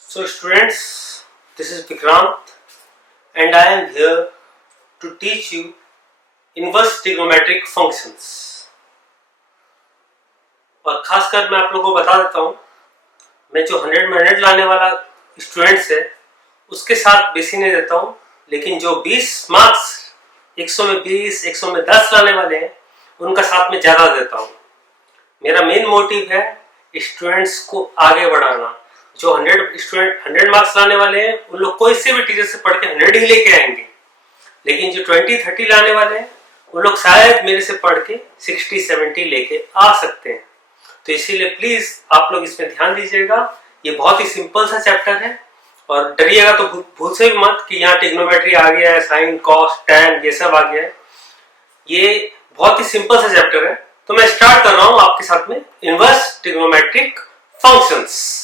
So students, this is Vikrant and I am here to teach you inverse trigonometric functions. और खासकर मैं आप लोगों को बता देता हूँ, मैं जो 100 में 100 लाने वाला स्टूडेंट्स है उसके साथ बेसी नहीं देता हूँ, लेकिन जो 20 मार्क्स 100 में 20, 100 में 10 लाने वाले हैं उनका साथ में ज़्यादा देता हूँ। मेरा मेन मोटिव है स्टूडेंट्स को आगे बढ़ाना। जो 100 मार्क्स लाने वाले हैं उन लोग कोई से भी टीचर से पढ़ के 100 ही लेके आएंगे, लेकिन जो 20-30 लाने वाले हैं उन लोग शायद मेरे से पढ़ के 60-70 लेके आ सकते हैं। तो इसीलिए प्लीज आप लोग इसमें ध्यान दीजिएगा। ये बहुत ही सिंपल सा चैप्टर है और डरिएगा तो भूल से भी मत कि यहाँ ट्रिग्नोमेट्री आ गया है, साइन कॉस टैन ये सब आ गया है। ये बहुत ही सिंपल सा चैप्टर है। तो मैं स्टार्ट कर रहा हूं आपके साथ में इनवर्स ट्रिग्नोमेट्रिक फंक्शंस।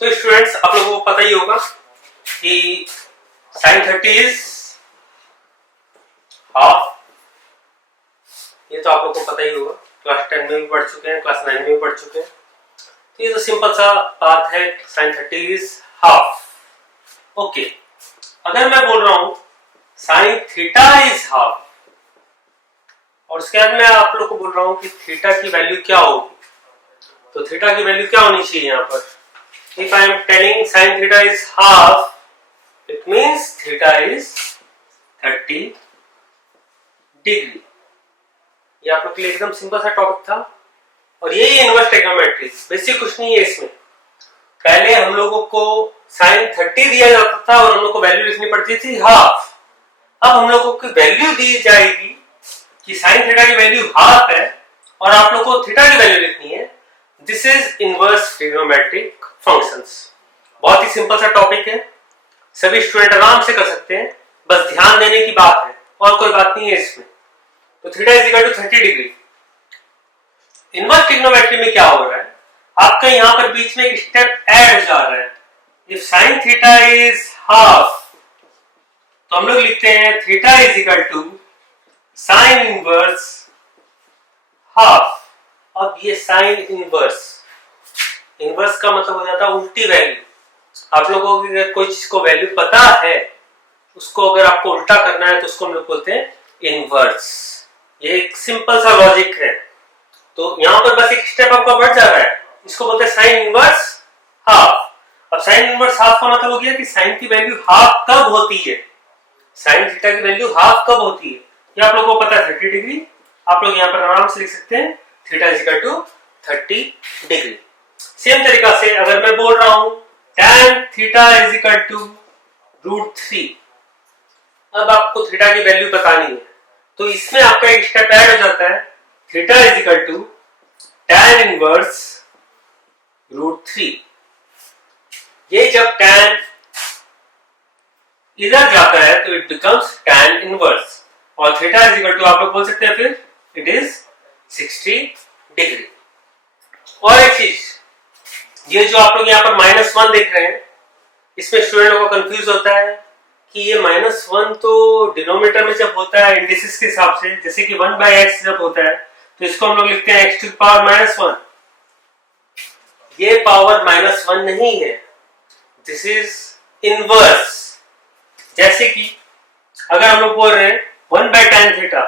तो स्टूडेंट्स, आप लोगों को पता ही होगा कि sin 30 इज हाफ। ये तो आप लोगों को पता ही होगा, क्लास 10 में भी पढ़ चुके हैं, क्लास 9 में भी पढ़ चुके हैं। तो ये तो सिंपल सा बात है, sin 30 इज हाफ। ओके, अगर मैं बोल रहा हूं sin थीटा इज हाफ और उसके बाद मैं आप लोग को बोल रहा हूं कि थीटा की वैल्यू क्या होगी, तो थीटा की वैल्यू क्या होनी चाहिए यहाँ पर। If I am telling sin theta is half, it means theta is 30 degree. ये आप लोग के लिए एकदम सिंपल सा टॉपिक था और यही इनवर्स ट्रिग्नोमेट्री, बेसिक कुछ नहीं है इसमें। पहले हम लोगों को sin 30 दिया जाता था और हम लोग को वैल्यू लिखनी पड़ती थी हाफ। अब हम लोगों को वैल्यू दी जाएगी कि sin थीटा की वैल्यू हाफ है और आप लोग को थीटा की वैल्यू लिखनी है। This is inverse trigonometric functions. बहुत ही सिंपल सा टॉपिक है, सभी स्टूडेंट आराम से कर सकते हैं, बस ध्यान देने की बात है और कोई बात नहीं है इसमें। तो theta is equal to 30 degree. Inverse trigonometry में क्या हो रहा है, आपका यहां पर बीच में एक स्टेप ऐड जा रहा है। If sine theta is half तो हम लोग लिखते हैं theta is equal to sine inverse half. अब ये साइन इनवर्स का मतलब हो जाता है उल्टी वैल्यू। आप लोगों को अगर कोई चीज को वैल्यू पता है, उसको अगर आपको उल्टा करना है तो उसको हम लोग बोलते हैं इनवर्स। ये एक सिंपल सा लॉजिक है। तो यहाँ पर बस एक स्टेप आपका बढ़ जा रहा है, इसको बोलते हैं साइन इनवर्स हाफ। अब साइन इनवर्स हाफ का मतलब हो गया कि साइन की वैल्यू हाफ कब होती है, साइन थीटा की वैल्यू हाफ कब होती है, ये आप लोगों को पता है 30 डिग्री। आप लोग यहाँ पर आराम से लिख सकते हैं theta is equal to 30 degree. Same तरीका से अगर मैं बोल रहा हूं tan theta is equal to √3, अब आपको थीटा की वैल्यू बतानी है तो इसमें आपका एक स्टेप ऐड हो जाता है, theta is equal to tan inverse √3। ये जब tan इधर जाता है तो इट बिकम्स tan इनवर्स और थीटा इज इक्वल टू आप लोग बोल सकते हैं फिर इट इज 60 डिग्री। और एक चीज, ये जो आप लोग यहाँ पर -1 देख रहे हैं, इसमें स्टूडेंटों को कंफ्यूज होता है कि ये -1 तो डिनोमिनेटर में जब होता है इंडिसेस के हिसाब से, जैसे कि 1/x जब होता है तो इसको हम लोग लिखते हैं x टू पावर -1। ये पावर -1 नहीं है, दिस इज इनवर्स। जैसे कि अगर हम लोग बोल रहे हैं 1/tan थीटा,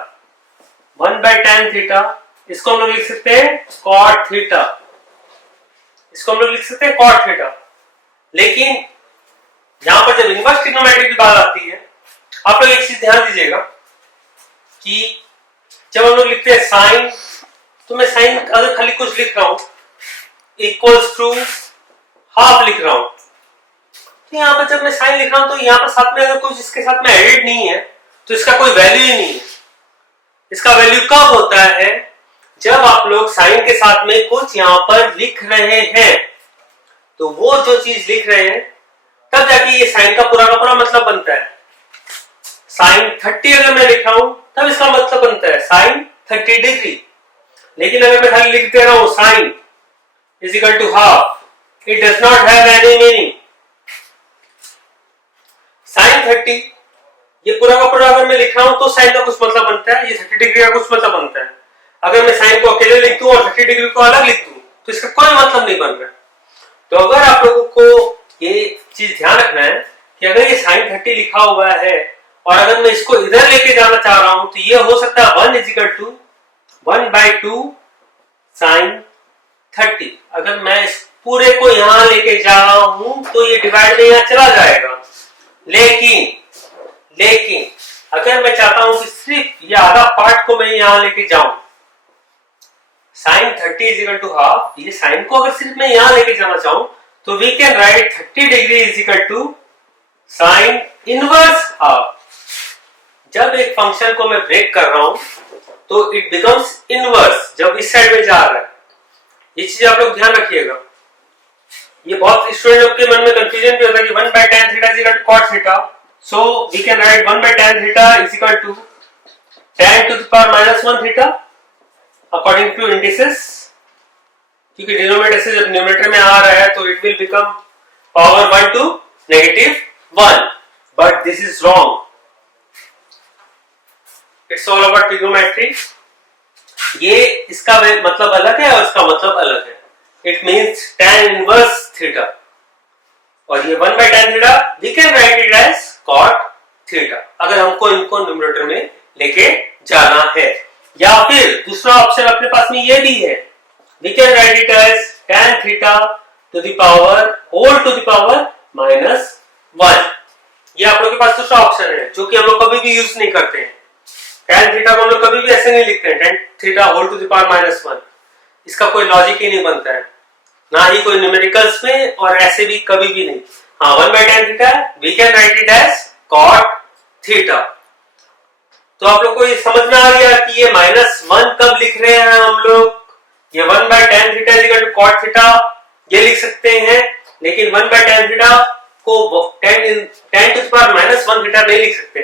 1/tan थीटा, इसको हम लोग लिख सकते हैं cot थीटा, इसको हम लोग लिख सकते हैं cot थीटा। लेकिन यहां पर जब इनवर्स ट्रिग्नोमेट्री की बात आती है, आप लोग एक चीज ध्यान दीजिएगा कि जब हम लोग लिखते हैं साइन, तो मैं साइन अगर खाली कुछ लिख रहा हूं इक्वल्स टू हाफ लिख रहा हूं, तो यहां पर जब मैं साइन लिख रहा हूं तो यहां पर साथ में अगर कुछ इसके साथ में एडेड नहीं है तो इसका कोई वैल्यू ही नहीं है। इसका वैल्यू कब होता है, जब आप लोग साइन के साथ में कुछ यहां पर लिख रहे हैं, तो वो जो चीज लिख रहे हैं तब जाके ये साइन का पूरा मतलब बनता है। साइन 30 अगर मैं लिख रहा हूं तब इसका मतलब बनता है साइन 30 डिग्री। लेकिन अगर मैं खाली लिख दे रहा हूं sine is equal to half, it does not have any meaning. 30, ये पूरा का पूरा अगर मैं लिख रहा हूं तो साइन का कुछ मतलब बनता है, ये 30 डिग्री का कुछ मतलब बनता है। अगर मैं साइन को अकेले लिख दूं और 30 डिग्री को अलग लिख दूं तो इसका कोई मतलब नहीं बन रहा। तो अगर आप लोगों को ये चीज ध्यान रखना है कि अगर ये साइन 30 लिखा हुआ है और अगर मैं इसको इधर लेके जाना चाह रहा हूं तो ये हो सकता है 1 = 1/2 साइन 30। अगर मैं इस पूरे को यहां लेके जा रहा हूं तो ये डिवाइड में यहां चला जाएगा। लेकिन अगर मैं चाहता हूं कि सिर्फ ये आधा पार्ट को मैं यहां लेके जाऊं, साइन 30 = हाफ, ये साइन को अगर सिर्फ मैं यहां लेके जाना चाहूं तो we can write 30 degree = sine inverse half. जब एक फंक्शन को मैं ब्रेक कर रहा हूं तो इट बिकम्स इनवर्स जब इस साइड में जा रहा है। ये चीज आप लोग ध्यान रखिएगा। ये बहुत स्टूडेंट लोग के मन में कंफ्यूजन भी होता है कि 1/tan θ = cot θ, so we can write 1/tan θ = tan⁻⁻1 θ according to indices, क्योंकि डिनोमिनेटर से जब न्यूमरेटर में आ रहा है तो it will become power 1 to -1, but this is wrong. It's all about trigonometry. ये इसका मतलब अलग है और इसका मतलब अलग है। It means tan inverse theta, और ये 1/tan θ we can write it as cot θ अगर हमको इनको न्यूमरेटर में लेके जाना है। या फिर दूसरा ऑप्शन अपने पास में ये भी है, we can write it as tan θ to the power whole to the power -1। ये आप लोगों के पास दूसरा ऑप्शन है जो कि हम लोग कभी भी यूज नहीं करते हैं। tan θ को हम लोग कभी भी ऐसे नहीं लिखते हैं, tan θ whole to the power -1। इसका कोई लॉजिक ही नहीं बनता है, ना ही कोई न्यूमेरिकल्स में, और ऐसे भी कभी भी नहीं। हाँ, 1/tan θ we can write it as cot θ। तो आप लोग को ये समझ में आ गया कि ये -1 कब लिख रहे हैं हम लोग। ये 1/tan θ = cot θ ये लिख सकते हैं, लेकिन 1/tan θ को tan⁻⁻1 θ नहीं लिख सकते,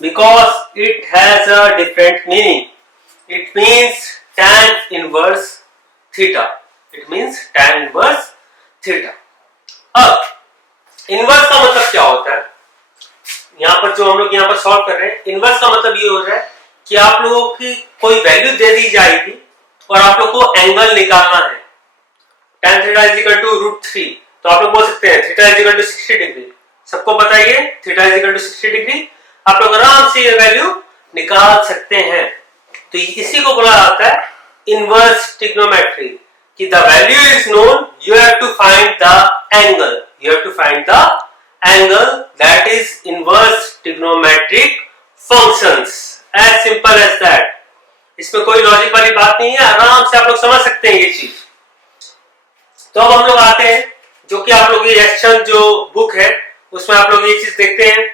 because it has a different meaning. It means tan inverse theta. It means tan inverse theta. अब इनवर्स का मतलब क्या होता है? यहाँ पर जो हम लोग यहाँ पर सॉल्व कर रहे हैं, इनवर्स का मतलब ये हो रहा है कि आप लोगों की कोई वैल्यू दे दी जाएगी और आप लोग को एंगल निकालना है। tan θ = √3, तो आप लोग बोल सकते हैं θ = 60 डिग्री। सबको बताइए θ = 60 डिग्री। आप लोग आराम से ये वैल्यू निकाल सकते हैं। तो इसी को बोला जाता है इनवर्स ट्रिग्नोमेट्री, कि the value is known, you have to find the angle, you have to find the angle, that is inverse trigonometric functions, as simple as that. इसमें कोई लॉजिक वाली बात नहीं है, आराम से आप लोग समझ सकते हैं ये चीज। तो अब हम लोग आते हैं, जो कि आप लोग ये एक्शन जो बुक है उसमें आप लोग ये चीज देखते हैं।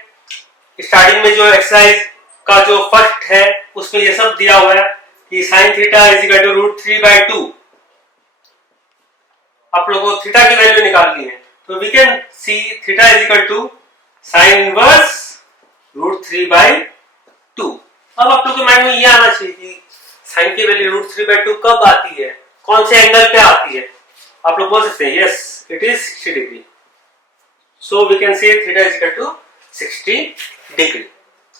स्टार्टिंग में जो एक्सरसाइज का जो फर्स्ट है उसमें ये सब दिया हुआ है कि sin θ = √3/2। आप लोगों को थीटा की वैल्यू निकालनी है, तो we can see θ = sin inverse √3/2। अब आप लोगों के माइंड में ये आना चाहिए कि साइन की वैल्यू √3/2 कब आती है, कौन से एंगल पे आती है। आप लोग बोल सकते हैं yes it is 60 degree, so we can say θ = 60 degree.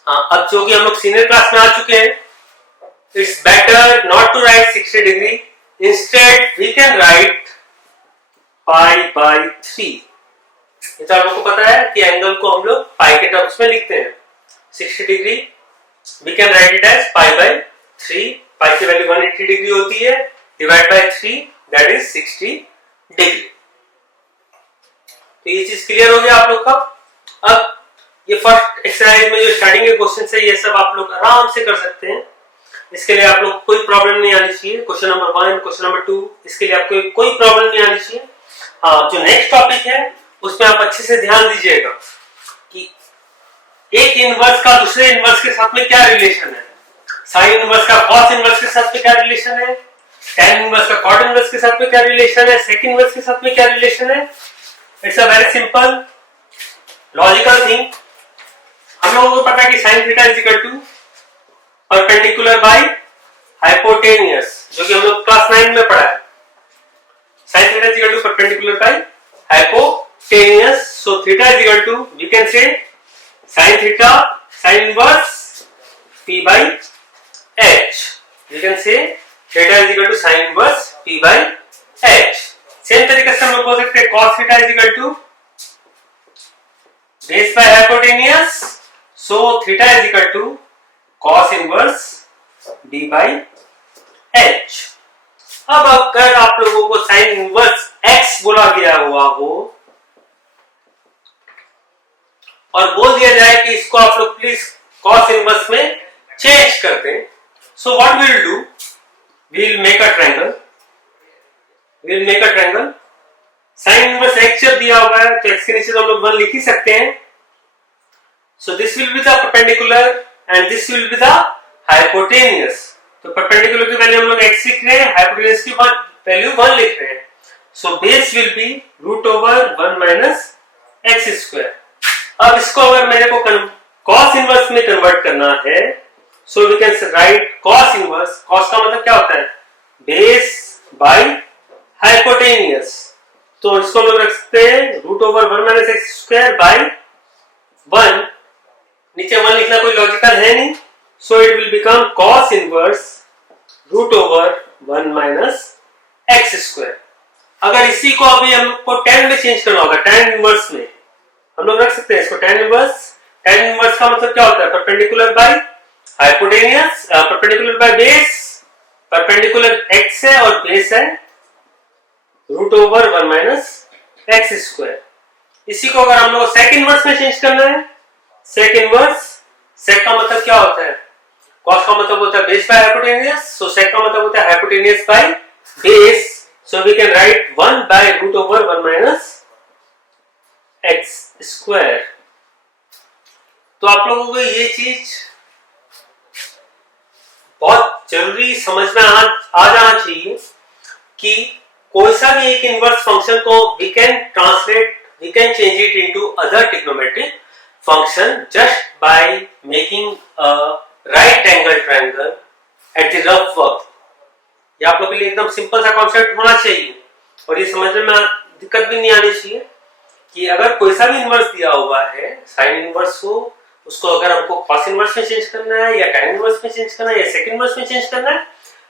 हाँ, अब जो कि हम लोग सीनियर क्लास में आ चुके हैं, it's better not to write 60 degree, instead we can write π/3। ये तो आप लोगों को पता है कि एंगल को हम लोग पाई के टर्म्स में लिखते हैं। 60 degree we can write it as π/3। Pi की वैल्यू 180 डिग्री होती है, divide by 3 that is 60 degree. तो ये चीज क्लियर हो गया आप लोग का। अब ये फर्स्ट एक्सरसाइज में जो स्टार्टिंग के क्वेश्चन है ये सब आप लोग आराम से कर सकते हैं। इसके लिए आप लोग कोई प्रॉब्लम नहीं आनी चाहिए। क्वेश्चन नंबर 1, क्वेश्चन नंबर 2, इसके लिए आपको कोई प्रॉब्लम नहीं आनी चाहिए। हाँ, जो नेक्स्ट टॉपिक है उसमें आप अच्छे से ध्यान दीजिएगा कि एक इनवर्स का दूसरे इनवर्स के साथ में क्या रिलेशन है, साइन इनवर्स का कॉस इनवर्स के साथ में क्या रिलेशन है, tan इनवर्स का कॉट इनवर्स के साथ में क्या रिलेशन है, सेक इनवर्स के साथ में क्या रिलेशन है। It's a very simple logical thing. हम लोगों को पता है कि sin θ = परपेंडिकुलर बाय हाइपोटेनियस, जो कि हम लोग क्लास 9 में पढ़ा है। sin θ = perpendicular by hypotenuse, so θ = we can say sine theta sine inverse p by h. You can say theta is equal to sin inverse p by h. Same तरीके से हम लोग बोल सकते हैं cos theta is equal to base by hypotenuse. So theta is equal to cos inverse b by h. अब अगर आप लोगों को sin inverse x बोला गया हुआ हो और बोल दिया जाए कि इसको आप लोग प्लीज cos inverse में चेंज करते हैं, so what we will do, we will make a triangle. sin inverse x जब दिया हुआ है तो x के नीचे तो हम लोग 1 लिख ही सकते हैं. So this will be the perpendicular and this will be the hypotenuse. तो perpendicular की वैल्यू हम लोग x लिख रहे हैं, hypotenuse की वैल्यू 1 लिख रहे हैं. So base will be root over 1 minus x square. अब इसको अगर मेरे को cos inverse में कन्वर्ट करना है, so we can write cos inverse. cos का मतलब क्या होता है? base by hypotenuse. तो इसको हम लोग रख सकते हैं root over 1 minus x square by 1. नीचे 1 लिखना कोई लॉजिकल है नहीं, so it will become cos inverse root over 1 minus x square. अगर इसी को अभी हम लोग को tan में चेंज करना होगा, tan inverse में हम लोग रख सकते हैं इसको tan inverse. tan inverse का मतलब क्या होता है? perpendicular by hypotenuse, perpendicular by base, perpendicular x है और base है root over 1 minus x square. इसी को अगर हम लोग sec inverse में चेंज करना है, sec inverse, sec का मतलब क्या होता है? cos का मतलब होता है base by hypotenuse, so sec का मतलब होता है hypotenuse by base, so we can write 1 by root over 1 minus x square. तो आप लोगों को ये चीज बहुत जरूरी समझ में आ जाना चाहिए कि कोई सा भी एक इनवर्स फंक्शन को we can change it into other trigonometric function just by making a right angle triangle at the rough work. ये आप लोगों के लिए एकदम सिंपल सा कॉन्सेप्ट होना चाहिए और ये समझने में दिक्कत भी नहीं आनी चाहिए कि अगर कोई सा भी इनवर्स दिया हुआ है, साइन इनवर्स हो, उसको अगर हमको cos इनवर्स में चेंज करना है या tan इनवर्स में चेंज करना है या sec इनवर्स में चेंज करना है,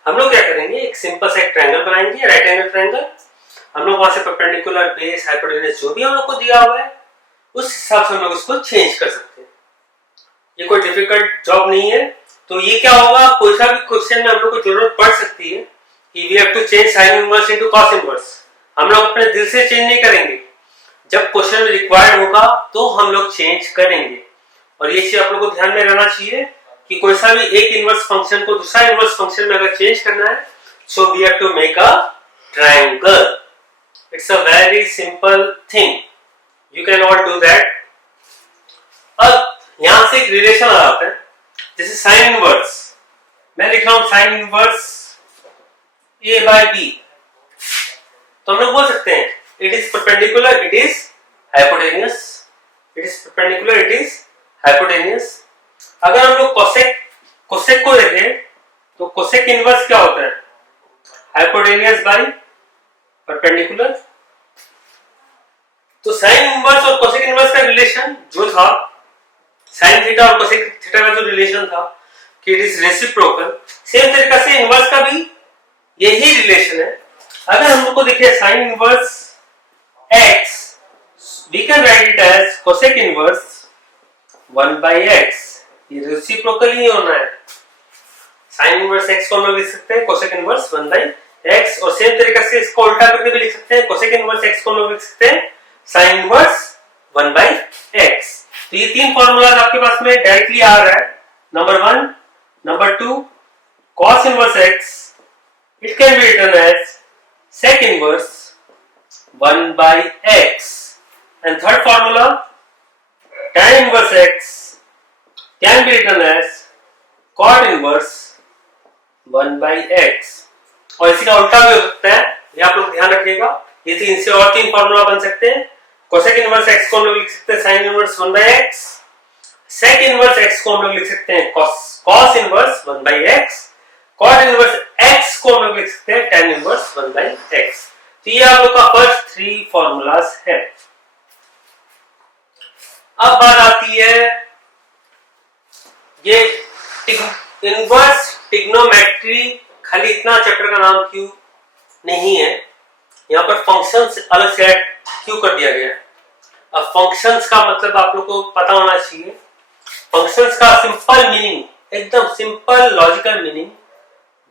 हम लोग क्या करेंगे, एक सिंपल सा एक ट्रायंगल बनाएंगे, राइट एंगल ट्रायंगल. हम लोग वहां से परपेंडिकुलर, बेस, हाइपोटेन्यूज जो भी हम लोग को दिया हुआ है उस हिसाब से हम लोग इसको चेंज कर सकते हैं. ये कोई डिफिकल्ट जॉब नहीं है. तो ये क्या होगा, कोई सा भी क्वेश्चन में हम लोग को जरूरत पड़ सकती है कि we have to change sine inverse into cos inverse. हम लोग अपने दिल से चेंज नहीं करेंगे, जब क्वेश्चन में रिक्वायर्ड होगा तो हम लोग चेंज करेंगे. और ये चीज आप लोगों को ध्यान में रहना चाहिए कि कोई सा भी एक इनवर्स फंक्शन को दूसरा इनवर्स फंक्शन में अगर चेंज करना है, so we have to make a triangle. It's a very simple thing, you can all do that. अब यहां से एक रिलेशन आ जाता है, जैसे साइन इनवर्स. मैं लिख रहा हूं sine inverse a by b. तो हम लोग बोल सकते हैं it is perpendicular, it is hypotenuse. It is perpendicular, it is hypotenuse. अगर हम लोग कोसेक को देखें तो कोसेक इनवर्स क्या होता है? Hypotenuse by perpendicular. तो साइन इनवर्स और कोसेक इनवर्स का रिलेशन जो था, साइन थीटा और कोसेक थीटा का जो रिलेशन था कि इट इज रेसिप्रोकल, सेम तरीके से इनवर्स का भी यही रिलेशन है. अगर हम लोग को देखिए sine inverse x, we can write it as cosec inverse 1 by x. ये रेसिप्रोकल ही होना है. साइन इनवर्स x को हम लोग लिख सकते हैं cosec इनवर्स 1 by x, और सेम तरीके से इसको उल्टा करके भी लिख सकते हैं. cosec इनवर्स x को हम लोग लिख सकते हैं साइन इनवर्स 1 by x. तो ये तीन फॉर्मूलाज आपके पास में डायरेक्टली आ रहा है. Number 1, number 2, cos inverse x, it can be written as sec inverse 1 by x, and third formula tan inverse x can be written as cot inverse 1 by x. और इसी का उल्टा भी हो सकता है, ये आप लोग ध्यान रखिएगा. ये तीन से और तीन फॉर्मूला बन सकते हैं. cosec इनवर्स x को हम लोग लिख सकते हैं sin inverse 1 by x. sec inverse x को हम लोग लिख सकते हैं cos inverse 1 by x. cot inverse x को हम लोग लिख सकते हैं tan इनवर्स 1 by x. तो ये आप लोग का फर्स्ट 3 फॉर्मूलाज है. अब बात आती है इनवर्स ट्रिग्नोमेट्री खाली इतना चैप्टर का नाम क्यों नहीं है, यहाँ पर फंक्शंस अलग से ऐड क्यों कर दिया गया है। अब फंक्शंस का मतलब आप लोग को पता होना चाहिए। फंक्शंस का सिंपल मीनिंग, एकदम simple logical meaning,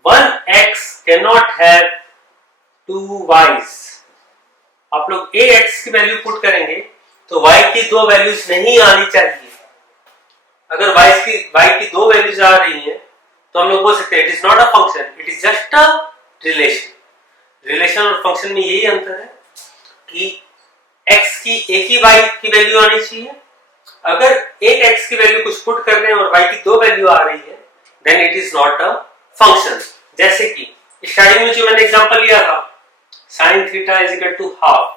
1x cannot have 2y's। आप लोग a x की वैल्यू पुट करेंगे तो y की दो वैल्यूज नहीं आनी चाहिए। अगर y की दो वैल्यूज आ रही हैं तो हम लोग बोल सकते हैं it is not a function, it is just a relation. Relation और फंक्शन में यही अंतर है कि x की एक ही y की वैल्यू आनी चाहिए। अगर एक x की वैल्यू कुछ पुट कर रहे हैं और y की दो वैल्यू आ रही है then it is not a function. जैसे कि स्टार्टिंग में जो मैंने एग्जांपल लिया था sin theta is equal to half.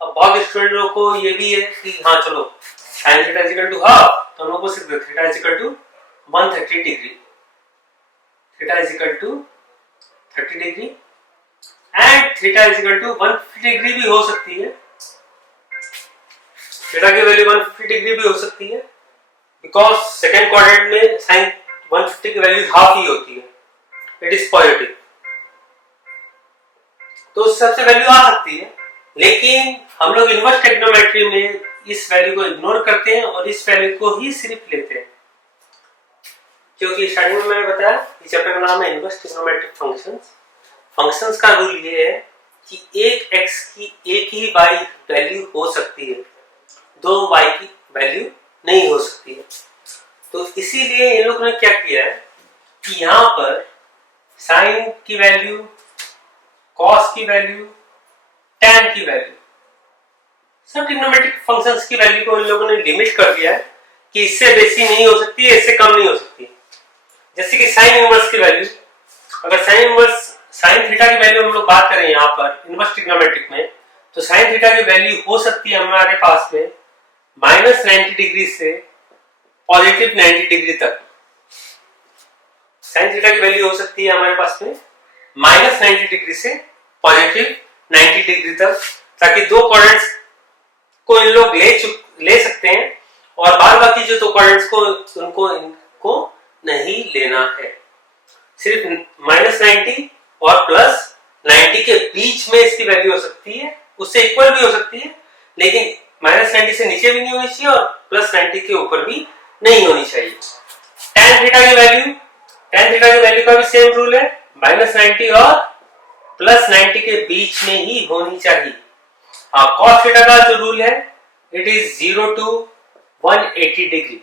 अब बहुत स्टूडेंटों को ये भी है कि हाँ चलो sin theta is equal to half, तो हम लोग बोल सकते हैं theta is equal to 130 degree, theta is equal to 30 degree and theta is equal to 150 degree भी हो सकती है। थीटा की वैल्यू 150 डिग्री भी हो सकती है बिकॉज सेकेंड क्वाड्रेंट में sin 150 की वैल्यू हाफ ही होती है, इट इज पॉजिटिव, तो उस सबसे वैल्यू आ सकती है। लेकिन हम लोग इनवर्स ट्रिग्नोमेट्री में इस वैल्यू को इग्नोर करते हैं और इस वैल्यू को ही सिर्फ लेते हैं, क्योंकि स्टार्टिंग में मैंने बताया इस चैप्टर का नाम है इनवर्स ट्रिग्नोमेट्रिक फंक्शंस। फंक्शंस का रूल ये है कि एक x की एक ही y वैल्यू हो सकती है, दो y की वैल्यू नहीं हो सकती है। तो इसीलिए इन लोगों ने क्या किया है कि यहाँ पर sin की वैल्यू, cos की वैल्यू, tan की वैल्यू, सब ट्रिग्नोमेट्रिक फंक्शंस की वैल्यू को इन लोगों ने लिमिट कर दिया है कि इससे बेसी नहीं हो सकती है, इससे कम नहीं हो सकती है। जैसे कि sin इनवर्स की वैल्यू, अगर sin थीटा की वैल्यू हम लोग बात करें यहाँ पर इनवर्स ट्रिग्नोमेट्रिक में, तो sin थीटा की वैल्यू हो सकती है हमारे पास में -90 डिग्री से पॉजिटिव 90 डिग्री तक। sin थीटा की वैल्यू हो सकती है हमारे पास में -90 डिग्री से पॉजिटिव 90 डिग्री तक, ताकि दो क्वाड्रेंट्स को इन लोग ले सकते हैं और बाद बाकी जो दो क्वाड्रेंट्स को इनको नहीं लेना है। सिर्फ -90 और +90 के बीच में इसकी वैल्यू हो सकती है, उससे इक्वल भी हो सकती है, लेकिन -90 से नीचे भी नहीं होनी चाहिए और +90 के ऊपर भी नहीं होनी चाहिए। tan थीटा की वैल्यू का भी सेम रूल है, -90 और +90 के बीच में ही होनी चाहिए। हाँ, cos थीटा का जो रूल है इट इज 0 to 180 डिग्री।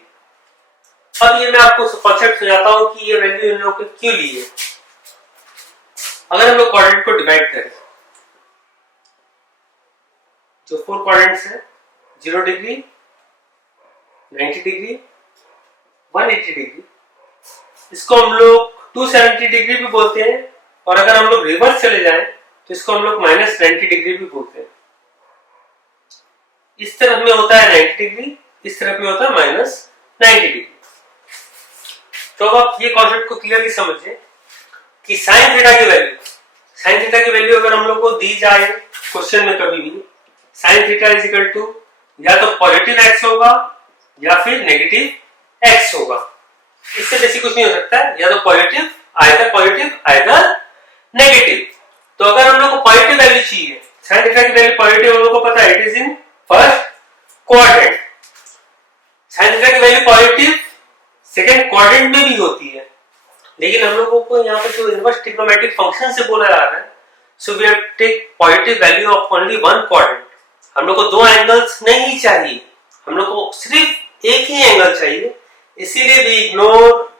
अब ये मैं आपको कॉन्सेप्ट समझाता हूं कि ये वैल्यू इन लोगों को क्यों ली है। अगर हम लोग क्वाड्रेंट को डिवाइड करें, जो 4 क्वाड्रेंट्स है 0 डिग्री, 90 डिग्री, 180 डिग्री, इसको हम लोग 270 डिग्री भी बोलते हैं, और अगर हम लोग रिवर्स चले जाएं तो इसको हम लोग -90 डिग्री भी बोलते हैं। इस तरफ में होता है 90 डिग्री, इस तरफ में होता है -90 डिग्री। तो अब आप ये कॉन्सेप्ट को क्लियरली समझिए कि sin थीटा की वैल्यू अगर हम लोग को दी जाए क्वेश्चन में कभी भी, sin theta is equal to या तो पॉजिटिव x होगा या फिर नेगेटिव x होगा, इससे बेसिक कुछ नहीं हो सकता है, या तो पॉजिटिव आइदर नेगेटिव। तो अगर हम लोग को पॉजिटिव वैल्यू चाहिए, sin थीटा की वैल्यू पॉजिटिव हम लोग को पता है it is in first quadrant, sin theta की वैल्यू पॉजिटिव सेकेंड क्वाड्रेंट में भी होती है, लेकिन हम लोगों को यहाँ पे जो इनवर्स ट्रिग्नोमेट्रिक फंक्शन से बोला जा रहा है, so we have take positive value of only one quadrant. हम लोग को दो एंगल्स नहीं चाहिए, हम लोग को सिर्फ एक ही एंगल चाहिए, इसीलिए वी इग्नोर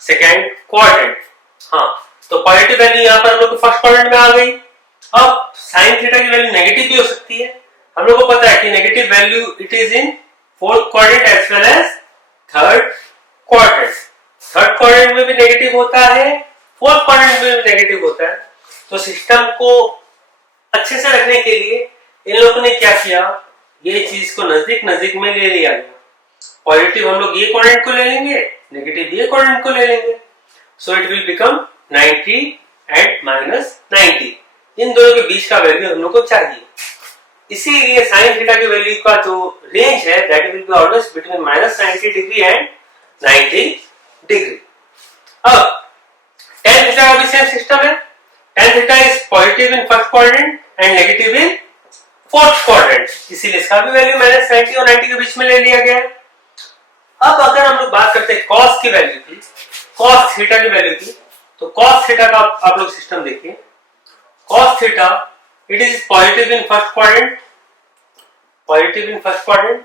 सेकेंड क्वाड्रेंट। हाँ, तो पॉजिटिव वैल्यू यहाँ पर हम लोग को फर्स्ट क्वाड्रेंट में आ गई। अब sin थीटा की वैल्यू नेगेटिव भी हो सकती है, हम लोग को पता है कि negative value it is in fourth quadrant as well as third quadrant. Third quadrant में भी नेगेटिव होता है, फोर्थ क्वाड्रेंट में भी नेगेटिव होता है। तो सिस्टम को अच्छे से रखने के लिए इन लोगों ने क्या किया, ये चीज को नजदीक में ले लिया गया। पॉजिटिव हम लोग ये क्वाड्रेंट को ले लेंगे, नेगेटिव ये क्वाड्रेंट को ले लेंगे, so it will become 90 and -90। इन दोनों के बीच का वैल्यू हम लोग को चाहिए, इसीलिए sin थीटा की वैल्यू का जो रेंज है that will be always between -90 degree and 90 degree. अब tan थीटा का भी सेम सिस्टम है। tan theta is positive in first quadrant and negative in fourth quadrant, इसीलिए इसका भी वैल्यू -90 और 90 के बीच में ले लिया गया है। अब अगर हम लोग बात करते हैं cos की वैल्यू की, cos थीटा की वैल्यू की, तो cos थीटा का आप लोग सिस्टम देखिए। cos theta it is positive in first quadrant, positive in first quadrant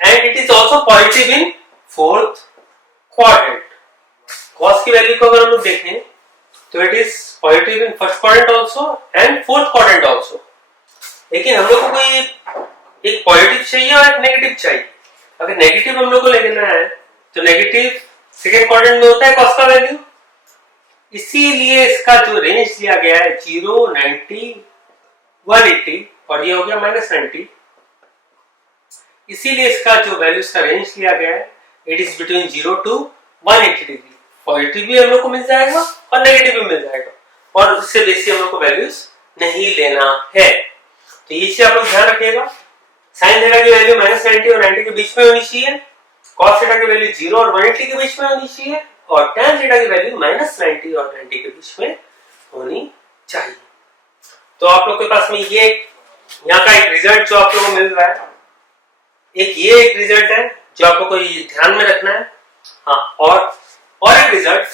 and it is also positive in fourth quadrant. cos की वैल्यू को अगर हम लोग देखें तो it is positive in first quadrant also and fourth quadrant also. लेकिन हम लोग को कोई एक पॉजिटिव चाहिए और एक नेगेटिव चाहिए। अगर नेगेटिव हम लोग को लेना है तो नेगेटिव सेकेंड क्वाड्रेंट में होता है cos का वैल्यू, इसीलिए इसका जो रेंज लिया गया है 0, 90, 180 और ये हो गया -90, इसीलिए इसका जो वैल्यू का रेंज लिया गया है it is between 0 to 180 degree. Positive भी हम लोग को मिल जाएगा और नेगेटिव भी मिल जाएगा और उससे बेसी हम लोग को वैल्यूज नहीं लेना है। तो ये चीज आप लोग ध्यान रखिएगा। साइन थीटा की वैल्यू -90 और 90 के बीच में होनी चाहिए, cos थीटा की वैल्यू 0 और 180 के बीच में होनी चाहिए और tan थीटा की वैल्यू -90 और 90 के बीच में होनी चाहिए। तो आप लोग के पास में ये यहाँ का एक रिजल्ट जो आप लोगों को मिल रहा है, ये एक रिजल्ट है जो आप लोग को ये ध्यान में रखना है। हाँ, और एक रिजल्ट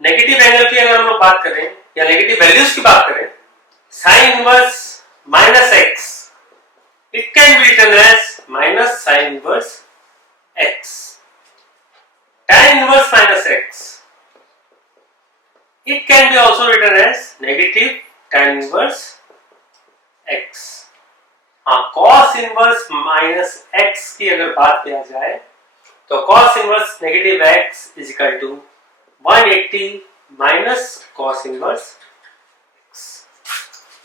नेगेटिव एंगल की अगर हम लोग बात करें या नेगेटिव वैल्यूज की बात करें, sine inverse -x it can be written as minus sin inverse x. Tan inverse minus x it can be also written as negative tan inverse x. हाँ, cos inverse minus x की अगर बात किया जाए तो cos inverse negative x is equal to 180 minus cos inverse x.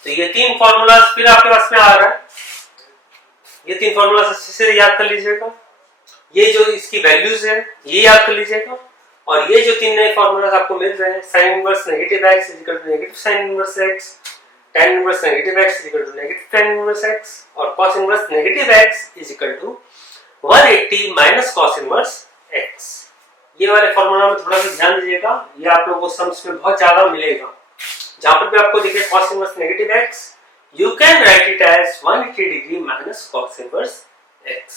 तो ये तीन फॉर्मूला फिर आपके पास में आ रहा है। ये तीन फॉर्मूला अच्छे से याद कर लीजिएगा। ये जो इसकी वैल्यूज है ये याद कर लीजिएगा और ये जो तीन नए फॉर्मूलाज आपको मिल रहे हैं, sin inverse negative x is equal to negative sin inverse x, tan inverse negative x is equal to negative tan inverse x और cos inverse negative x is equal to 180 minus cos inverse x। ये वाले formula में थोड़ा सा ध्यान दीजिएगा, ये आप लोगों को सम्स में बहुत ज्यादा मिलेगा। जहां पर भी आपको दिखे cos inverse negative x, you can write it as 180 degree minus cos inverse x।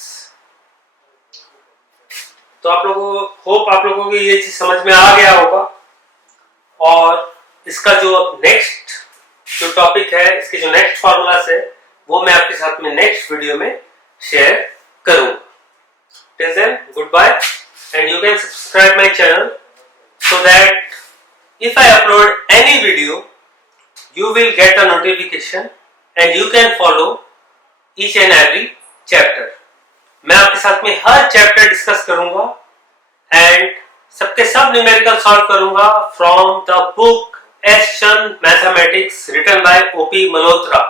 तो आप लोगों को होप आप लोगों को ये चीज समझ में आ गया होगा और इसका जो नेक्स्ट जो टॉपिक है, इसके जो नेक्स्ट फॉर्मूलास है वो मैं आपके साथ में नेक्स्ट वीडियो में शेयर करूंगा। Till then goodbye and you can subscribe my channel so that if I upload any video you will get a notification and you can follow each and every chapter। मैं आपके साथ में हर chapter discuss करूंगा and सबके सब numerical solve करूंगा from the book S Chand mathematics written by OP Malhotra.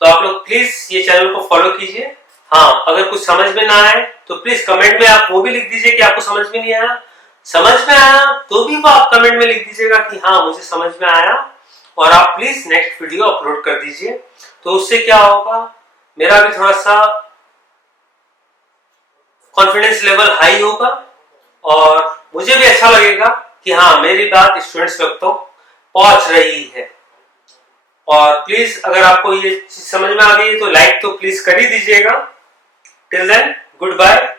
तो आप लोग प्लीज ये चैनल को फॉलो कीजिए। हाँ, अगर कुछ समझ में ना आए तो प्लीज कमेंट में आप वो भी लिख दीजिए कि आपको समझ में नहीं आया। समझ में आया तो भी वो आप कमेंट में लिख दीजिएगा कि हाँ मुझे समझ में आया और आप प्लीज नेक्स्ट वीडियो अपलोड कर दीजिए। तो उससे क्या होगा, मेरा भी थोड़ा सा कॉन्फिडेंस लेवल हाई होगा और मुझे भी अच्छा लगेगा कि हाँ मेरी बात स्टूडेंट्स तक तो पहुंच रही है। और प्लीज अगर आपको ये चीज समझ में आ गई तो लाइक तो प्लीज कर ही दीजिएगा। Till then good bye.